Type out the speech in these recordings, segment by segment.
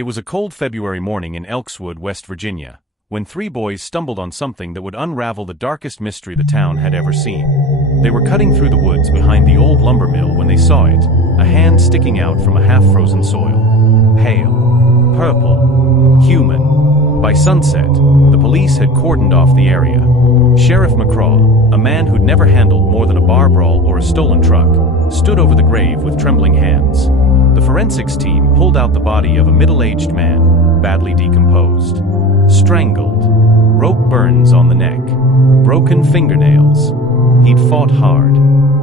It was a cold February morning in Elks, West Virginia, when three boys stumbled on something that would unravel the darkest mystery the town had ever seen. They were cutting through the woods behind the old lumber mill when they saw it, a hand sticking out from a half-frozen soil. Pale, purple, human. By sunset, the police had cordoned off the area. Sheriff McCraw, a man who'd never handled more than a bar brawl or a stolen truck, stood over the grave with trembling hands. The forensics team pulled out the body of a middle-aged man, badly decomposed. Strangled. Rope burns on the neck. Broken fingernails. He'd fought hard.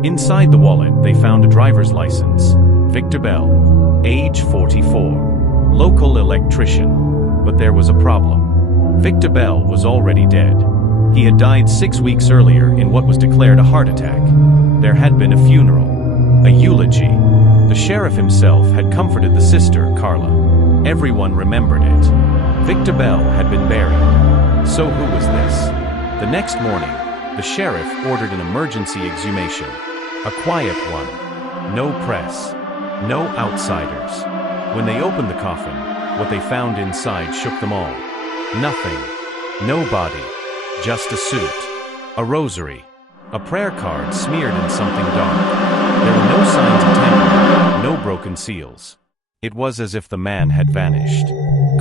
Inside the wallet, they found a driver's license. Victor Bell, age 44. Local electrician. But there was a problem. Victor Bell was already dead. He had died 6 weeks earlier in what was declared a heart attack. There had been a funeral. A eulogy. The sheriff himself had comforted the sister, Carla. Everyone remembered it. Victor Bell had been buried. So who was this? The next morning, the sheriff ordered an emergency exhumation. A quiet one. No press. No outsiders. When they opened the coffin, what they found inside shook them all. Nothing. No body. Just a suit. A rosary. A prayer card smeared in something dark. There were no signs of tampering, no broken seals. It was as if the man had vanished.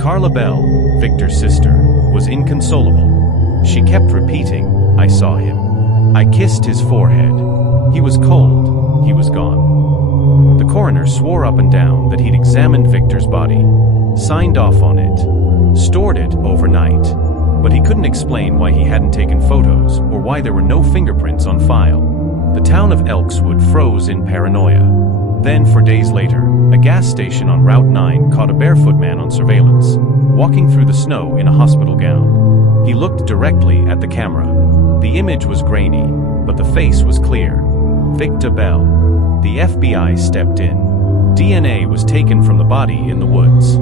Carla Bell, Victor's sister, was inconsolable. She kept repeating, "I saw him. I kissed his forehead. He was cold. He was gone." The coroner swore up and down that he'd examined Victor's body, signed off on it, stored it overnight. But he couldn't explain why he hadn't taken photos or why there were no fingerprints on file. The town of Elks froze in paranoia. Then, for days later, a gas station on Route 9 caught a barefoot man on surveillance, walking through the snow in a hospital gown. He looked directly at the camera. The image was grainy, but the face was clear. Victor Bell. The FBI stepped in. DNA was taken from the body in the woods.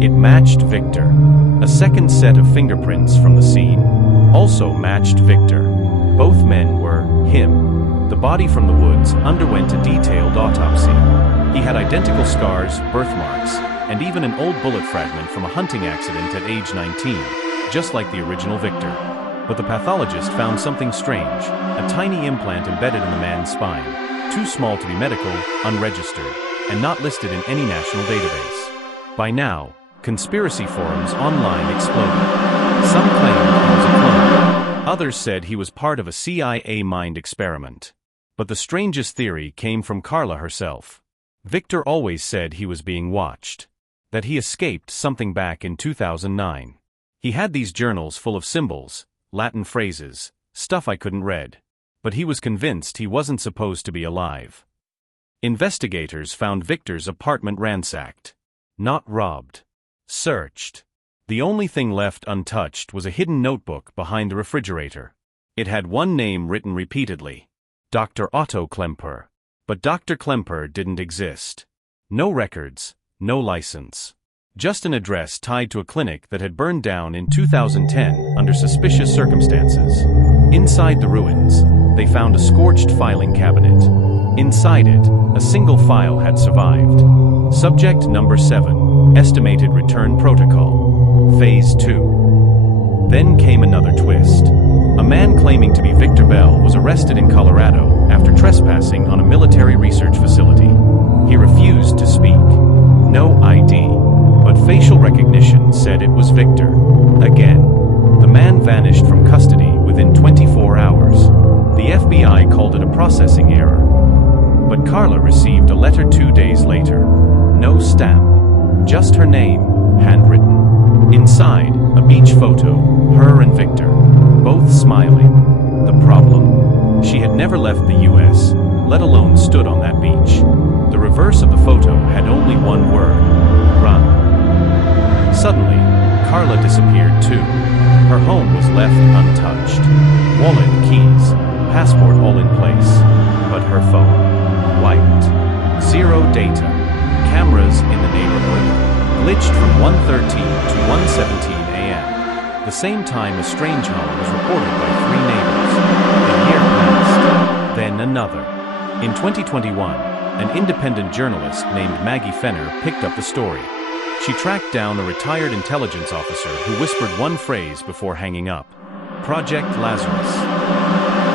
It matched Victor. A second set of fingerprints from the scene also matched Victor. Both men were him. The body from the woods underwent a detailed autopsy. He had identical scars, birthmarks, and even an old bullet fragment from a hunting accident at age 19, just like the original Victor. But the pathologist found something strange, a tiny implant embedded in the man's spine, too small to be medical, unregistered, and not listed in any national database. By now, conspiracy forums online exploded. Some claimed he was a clone. Others said he was part of a CIA mind experiment. But the strangest theory came from Carla herself. Victor always said he was being watched. That he escaped something back in 2009. He had these journals full of symbols, Latin phrases, stuff I couldn't read. But he was convinced he wasn't supposed to be alive. Investigators found Victor's apartment ransacked. Not robbed. Searched. The only thing left untouched was a hidden notebook behind the refrigerator. It had one name written repeatedly. Dr. Otto Klemper. But Dr. Klemper didn't exist. No records, no license. Just an address tied to a clinic that had burned down in 2010 under suspicious circumstances. Inside the ruins, they found a scorched filing cabinet. Inside it, a single file had survived. Subject number 7, Estimated Return Protocol. Phase 2. Then came another twist. A man claiming to be Victor Bell was arrested in Colorado after trespassing on a military research facility. He refused to speak. No ID. But facial recognition said it was Victor. Again. The man vanished from custody within 24 hours. The FBI called it a processing error. But Carla received a letter 2 days later. No stamp. Just her name, handwritten. Inside, a beach photo, her and Victor, both smiling. The problem? She had never left the U.S., let alone stood on that beach. The reverse of the photo had only one word: run. Suddenly, Carla disappeared too. Her home was left untouched. Wallet, keys, passport all in place. But her phone, wiped. Zero data. Cameras in the neighborhood glitched from 1:13 to 1:17 a.m. The same time a strange hum was reported by 3 neighbors. A year passed, then another. In 2021, an independent journalist named Maggie Fenner picked up the story. She tracked down a retired intelligence officer who whispered one phrase before hanging up: Project Lazarus.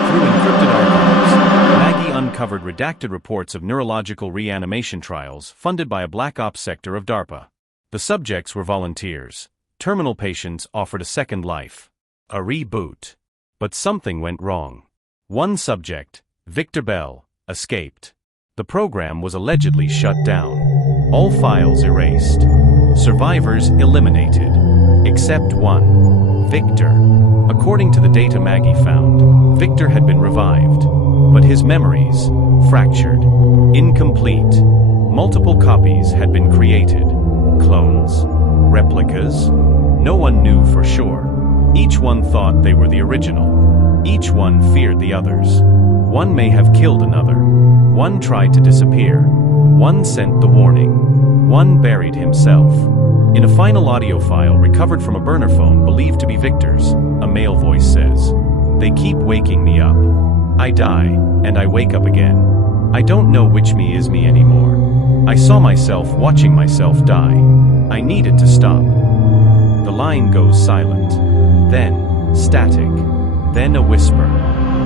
Through encrypted archives, Maggie uncovered redacted reports of neurological reanimation trials funded by a black ops sector of DARPA. The subjects were volunteers. Terminal patients offered a second life. A reboot. But something went wrong. One subject, Victor Bell, escaped. The program was allegedly shut down. All files erased. Survivors eliminated. Except one. Victor. According to the data Maggie found, Victor had been revived. But his memories, fractured. Incomplete. Multiple copies had been created. Clones? Replicas? No one knew for sure. Each one thought they were the original. Each one feared the others. One may have killed another. One tried to disappear. One sent the warning. One buried himself. In a final audio file recovered from a burner phone believed to be Victor's, a male voice says, "They keep waking me up. I die, and I wake up again. I don't know which me is me anymore. I saw myself watching myself die. I needed to stop." The line goes silent. Then, static. Then a whisper.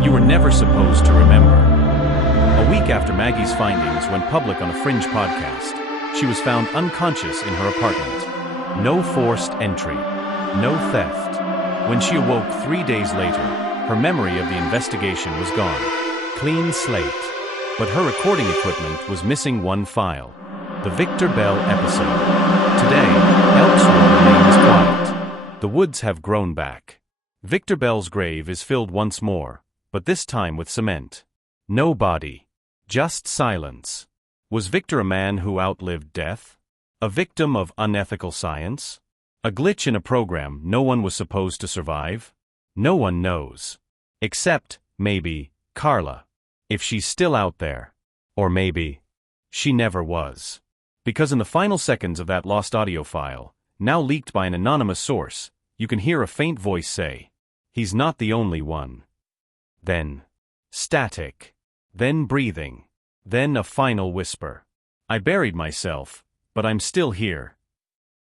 You were never supposed to remember. A week after Maggie's findings went public on a Fringe podcast, she was found unconscious in her apartment. No forced entry. No theft. When she awoke 3 days later, her memory of the investigation was gone. Clean slate. But her recording equipment was missing one file. The Victor Bell episode. Today, Elks remains quiet. The woods have grown back. Victor Bell's grave is filled once more, but this time with cement. No body. Just silence. Was Victor a man who outlived death? A victim of unethical science? A glitch in a program no one was supposed to survive? No one knows. Except, maybe, Carla. If she's still out there. Or maybe she never was. Because in the final seconds of that lost audio file, now leaked by an anonymous source, you can hear a faint voice say, "He's not the only one." Then, static. Then breathing. Then a final whisper. "I buried myself, but I'm still here."